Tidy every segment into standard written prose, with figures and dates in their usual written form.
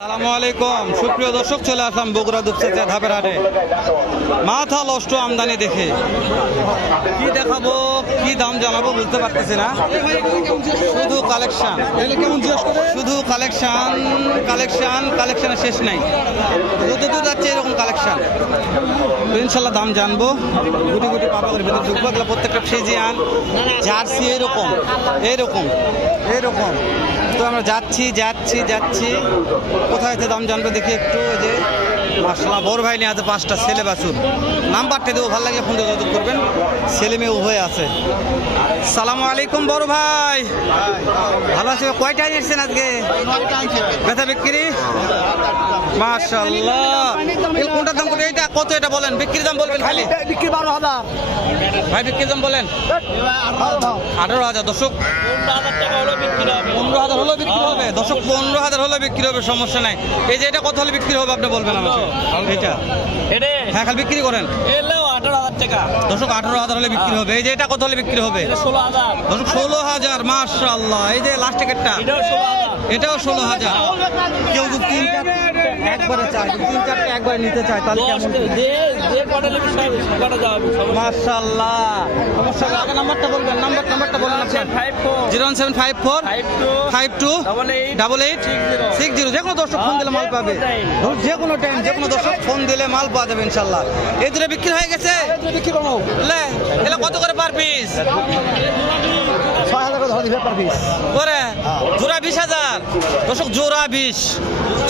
আসসালামু আলাইকুম সুপ্রিয় দর্শক, চলে আসলাম বগুড়া দুপচাঁচিয়া ধাপের হাটে। মাথা নষ্ট আমদানি দেখে কি দেখাবো, কি দাম জানাবো বুঝতে পারতেছি না। শুধু কালেকশন, শুধু কালেকশন কালেকশন কালেকশনের শেষ নাই। যতদূর যাচ্ছে এরকম কালেকশন, তো ইনশাল্লাহ দাম জানবো। গুটি গুটি পাবা করে ভেতরে ঢুকবো। এগুলো প্রত্যেকটা ফ্রিজিয়ান জার্সি এরকম এরকম এরকম। তো আমরা যাচ্ছি যাচ্ছি যাচ্ছি, কোথায় দাম জানবে দেখি একটু। এই যে মাশাআল্লাহ বড় ভাই নিয়ে আছে 5টা ছেলে বাছুর। নাম্বারটা দেবো, ভালো লাগলে ফোন দিয়ে যোগাযোগ করবেন। ছেলে মেয়ে উভয় আছে। সালামু আলাইকুম বড় ভাই, ভালো আছে? কয়টায় এসেছেন আজকে? ব্যথা বিক্রি মাশাআল্লাহ। কোনটার দাম কত? এটা কত? এটা বলেন, বিক্রির দাম বলবেন খালি। বিক্রি 12,000 ভাই, বিক্রির দাম বলেন। 18,000 দর্শক। 15,000 হলো বিক্রি হবে দর্শক, 15,000 হলে বিক্রি হবে, সমস্যা নাই। এই যে এটা কত হলে বিক্রি হবে আপনি বলবেন আমাকে। এটা হ্যাঁ, খালি বিক্রি করেন। 18,000 টাকা দর্শক 18,000 হলে বিক্রি হবে। এই যে এটা কত হলে বিক্রি হবে? 16,000 দর্শক 16,000 মাশাআল্লাহ। এই যে লাস্ট টিকেটটা এটাও 16,000। কেউ যদি 3-4 একবারে চায়, 3-4টা একবারে নিতে চায় তাহলে কেমন? মাশাআল্লাহ। সমস্যা নেই, আগে নাম্বারটা বলবেন। নাম্বারটা বলেন আপনার। 01754 52 88 60। যে কোনো দর্শক ফোন দিলে মাল পাবে, যে কোনো টাইম যে কোনো দর্শক ফোন দিলে মাল পাওয়া যাবে ইনশাল্লাহ। এই দুটো বিক্রি হয়ে গেছে। বিক্রি করবো এগুলো কত করে পার পিস? 6,000 করে ধরে পার পিস করে জোড়া 20,000 দর্শক।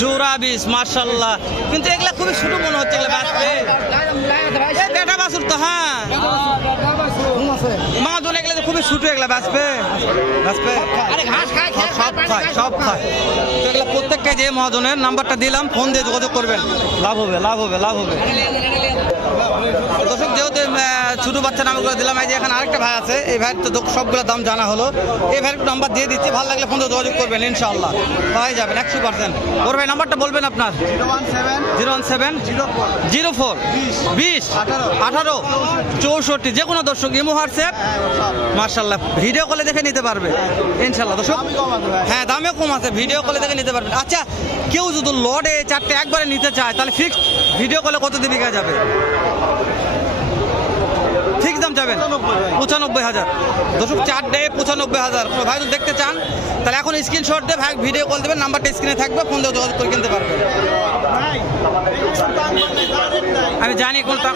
জোড়া 20 মাশাআল্লাহ। কিন্তু এগুলা খুবই ছোট মনে হচ্ছে। এগুলা বাঁচবে বেটা বাছুর তো। হ্যাঁ, মাজন এগুলা খুবই ছোট। এগুলা বাঁচবে সব খায়। তো এগুলা প্রত্যেকটা যে মহাজনের নাম্বারটা দিলাম, ফোন দিয়ে যোগাযোগ করবেন। লাভ হবে। দর্শক যেহেতু ছোট বাচ্চা নাম করে দিলাম। এই যে এখানে আরেকটা ভাই আছে, এই ভাইয়ের তো সবগুলো দাম জানা হলো। এই ভাইয়ের নাম্বার দিয়ে দিচ্ছি, ভালো লাগলে ফোন দিয়ে যোগাযোগ করবেন ইনশাআল্লাহ, পাওয়া যাবেন 100%। ওর ভাই নাম্বারটা বলবেন আপনার। 017 04 20 18 64। যে কোনো দর্শক ইমো হোয়াটসঅ্যাপ মাশাআল্লাহ ভিডিও কলে দেখে নিতে পারবে ইনশাআল্লাহ দর্শক। হ্যাঁ, দামে কম আছে, ভিডিও কলে দেখে নিতে পারবেন। আচ্ছা, কেউ যদি লটে 4টে একবারে নিতে চায় তাহলে ফিক্সড ভিডিও কলে কত দিয়ে বিকা যাবে? ফিক্স দাম যাবেন 95,000 দর্শক। 4 95,000। ভাই যদি দেখতে চান তাহলে এখন স্ক্রিনশট দিয়ে ভাই ভিডিও কল দেবেন, নাম্বারটা স্ক্রিনে থাকবে, ফোন দিয়ে যোগাযোগ করে কিনতে পারবেন। আমি জানি কোনটা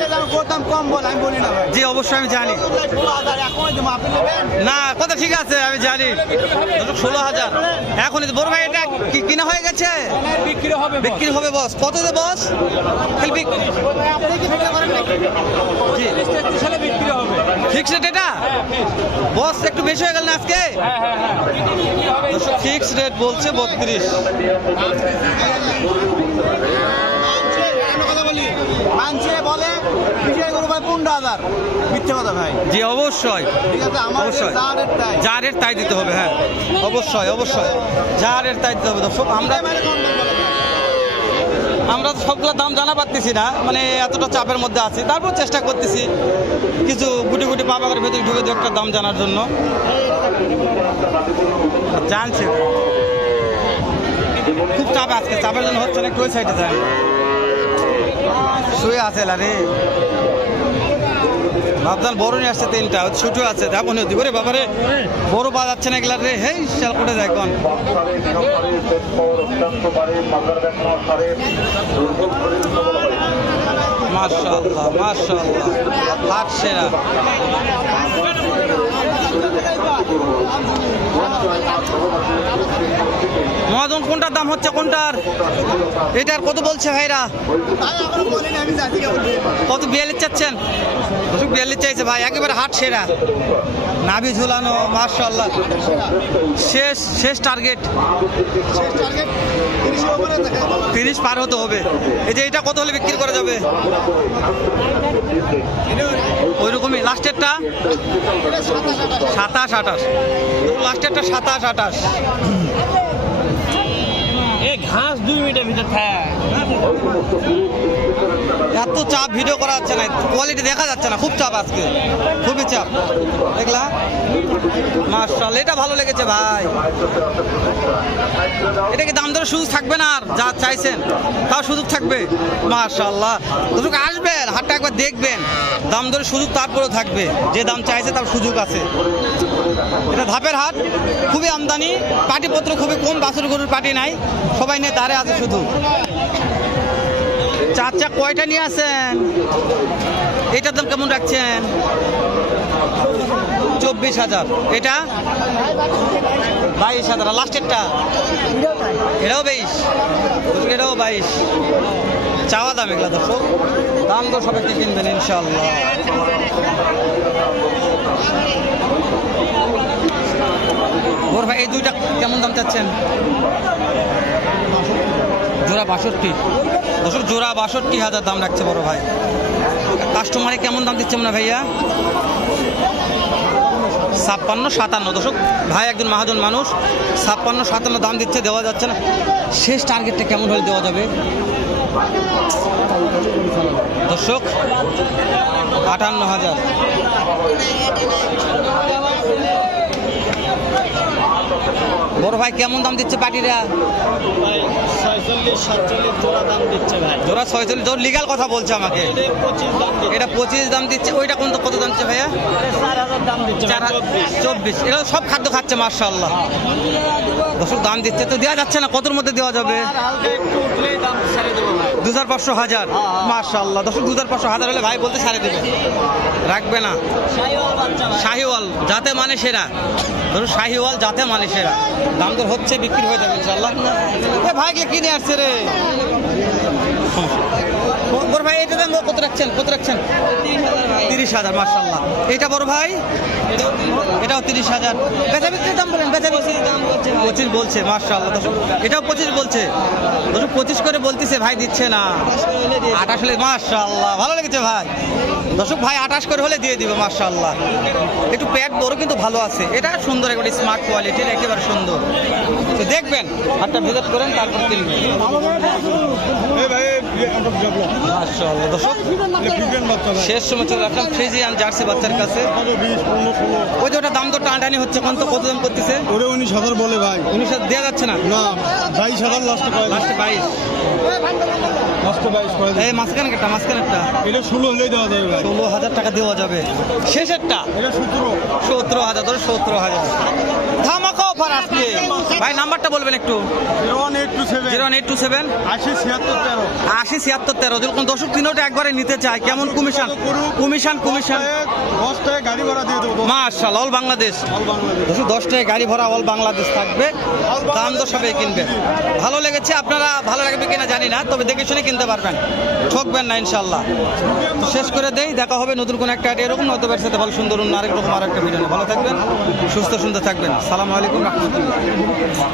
দাম কম বল, আমি বলি না ভাই। জি অবশ্যই আমি জানি। না কথা ঠিক আছে, আমি জানি। 16,000 এখন বড় ভাই এটা কিনা হয়ে গেছে, বিক্রি হবে বস। কত দে বস? ফিক্সড রেট এটা বস? একটু বেশি হয়ে গেল না আজকে? ফিক্সড রেট বলছে 32। বলে 15,000 মিথ্যে কথা ভাই। জি অবশ্যই, অবশ্যই যা রেট তাই দিতে হবে। হ্যাঁ অবশ্যই যা রেট তাই দিতে হবে দর্শক। আমরা সবগুলো দাম জানা পারতেছি না, মানে এতটা চাপের মধ্যে আছি। তারপর চেষ্টা করতেছি কিছু গুটি গুটি পাবাগের ভেতরে ঢুকে একটা দাম জানার জন্য। জানছি খুব চাপ আজকে, চাপের জন্য হচ্ছে না। একটু ওই সাইডে যান, শুয়ে আছে রে। ভাবদান বড় নিয়ে আসছে 3টা, ছোট আছে। দেখুন দিব রে বাবারে, বড় পাওয়া যাচ্ছে না এগুলা রে। হেই শাল কোটে যায় কোন। মাশাআল্লাহ হাট সেরা। মহাজন কোনটার দাম হচ্ছে? কোনটার? এটার কত বলছে ভাইরা? কত? 42 চাচ্ছেন? 42 চাইছে ভাই, একেবারে হাট সেরা। নাভি ঝুলানো মাশাআল্লাহ। শেষ টার্গেট 30 পার হতে হবে। এই যে এটা কত হলে বিক্রি করা যাবে? ওইরকমই লাস্টেরটা 27-28। লাস্টেরটা 27-28। হাঁস 2 মিনিটের ভিতর থাকে। এত চাপ ভিডিও করা যাচ্ছে না, কোয়ালিটি দেখা যাচ্ছে না, খুব চাপ আজকে, খুবই চাপ। দেখলা মাশাআল্লাহ, এটা ভালো লেগেছে ভাই। এটা কি দাম দরের সুযোগ থাকবে না? আর যা চাইছেন তাও সুযোগ থাকবে। মাশাআল্লাহ, দর্শক আসবেন, হাটটা একবার দেখবেন, দাম দরের সুযোগ তারপরেও থাকবে। যে দাম চাইছে তার সুযোগ আছে। এটা ধাপের হাট, খুবই আমদানি, পাটিপত্র খুবই কম, বাছুর গরুর পাটি নাই, সবাই নিয়ে দাঁড়ে আছে শুধু। চাচা কয়টা নিয়ে আসেন? এটার দাম কেমন রাখছেন? 24,000। এটা 22,000। লাস্টেরটা এটাও 22, এটাও 22। চাওয়া দাম এগুলা দর্শক, দাম তো সবাইকে কিনবেন ইনশাল্লাহ। ওর ভাই এই দুইটা কেমন দাম চাচ্ছেন? জোড়া 62 দর্শক, জোড়া 62,000 দাম রাখছে বড় ভাই। কাস্টমারে কেমন দাম দিচ্ছে মনে ভাইয়া? 56-57 দর্শক, ভাই একজন মহাজন মানুষ, 56-57 দাম দিচ্ছে, দেওয়া যাচ্ছে না। শেষ টার্গেটটা কেমন হলে দেওয়া যাবে দর্শক? 58,000। বড় ভাই কেমন দাম দিচ্ছে পাটিরা? 46-47 জোড়া দাম দিচ্ছে ভাই। জোড়া 46, জোর লিগাল কথা বলছে আমাকে। 25 দাম দিচ্ছে। এটা 25 দাম দিচ্ছে। ওইটা কত দাম দিচ্ছে ভাইয়া? 4000 দাম দিচ্ছে। 24। এটা সব খাদ্য খাচ্ছে মাশাআল্লাহ। দর্শক দাম দিচ্ছে তো দেওয়া যাচ্ছে না, কতর মধ্যে দেওয়া যাবে? হালকা একটু উঠলেই দাম ছেড়ে দেবো ভাই। 2500-1000 মাশাআল্লাহ। দর্শক 2500-1000 হলে ভাই বলতে ছাড়ে দেবে, রাখবে না। শাহিওয়াল বাচ্চা ভাই। শাহিওয়াল জাতে মানে সেরা, ধরুন শাহিওয়াল জাতে মানে সেরা। দাম তো হচ্ছে, বিক্রি হয়ে যাবে ইনশাআল্লাহ। এ ভাই কিনে আসছে রে বড় ভাই। এটা দাম কত রাখছেন? 30,000 মাশাআল্লাহ। এটা বড় ভাই এটাও 30,000। বেচা বিক্রির দাম বলেন? বেচা বিক্রির দাম 25 বলছে মাশাআল্লাহ। দর্শক এটাও 25 বলছে, দর্শক 25 করে বলতেছে, ভাই দিচ্ছে না। 28 হলে মাশাআল্লাহ, ভালো লেগেছে ভাই। দর্শক ভাই 28 করে হলে দিয়ে দিবে মাশাআল্লাহ। একটু পেট বড় কিন্তু ভালো আছে। এটা সুন্দর, একটা স্মার্ট কোয়ালিটির, একেবারে সুন্দর। তো দেখবেন, হাটটা ভিজিট করেন, তারপর কিনবেন মাশাআল্লাহ। দর্শক শেষ সময় চলে আসলাম ফ্রিজিয়ান জার্সি বাচ্চার কাছে। ওই যে ওটা দাম তো টানাটানি হচ্ছে, কত দাম করতেছে? ওরে 19,000 বলে ভাই। 19,000 দেওয়া যাচ্ছে না? না 22,000 লাস্টে কয়। লাস্টে 22। লাস্টে 22 কয়। এই মাঝখানেরটা এটা 16 হলেই দেওয়া যাবে ভাই। 16,000 টাকা দেওয়া যাবে। শেষেরটা এটা 17,000, ধরো 17,000। ধামাকা অফার আজকে ভাই। নাম্বারটা বলবেন একটু? 01827 01827 807613। 807613। যদি কোনো দর্শক তিনটা একবারে নিতে চায়, কেমন কমিশন? কমিশন 10 টাকা গাড়ি ভাড়া দিয়ে দেবো। মাশাআল্লাহ, অল বাংলাদেশ। অল বাংলাদেশ। 10 টাকা গাড়ি ভাড়া অল বাংলাদেশ থাকবে। দাম তো সবাই কিনবে। ভালো লেগেছে, আপনারা ভালো লাগবে কিনা জানি না, তবে দেখে শুনে কিনতে পারবেন, ঠকবেন না ইনশাআল্লাহ। শেষ করে দেই, দেখা হবে নতুন কোন একটা এরকম নতুন সাথে ভালো সুন্দর অন্য আরেক রকম আরেকটা ভিডিও। ভালো থাকবেন, সুস্থ সুন্দর থাকবেন। আসসালামু আলাইকুম রাহমাতুল্লাহ।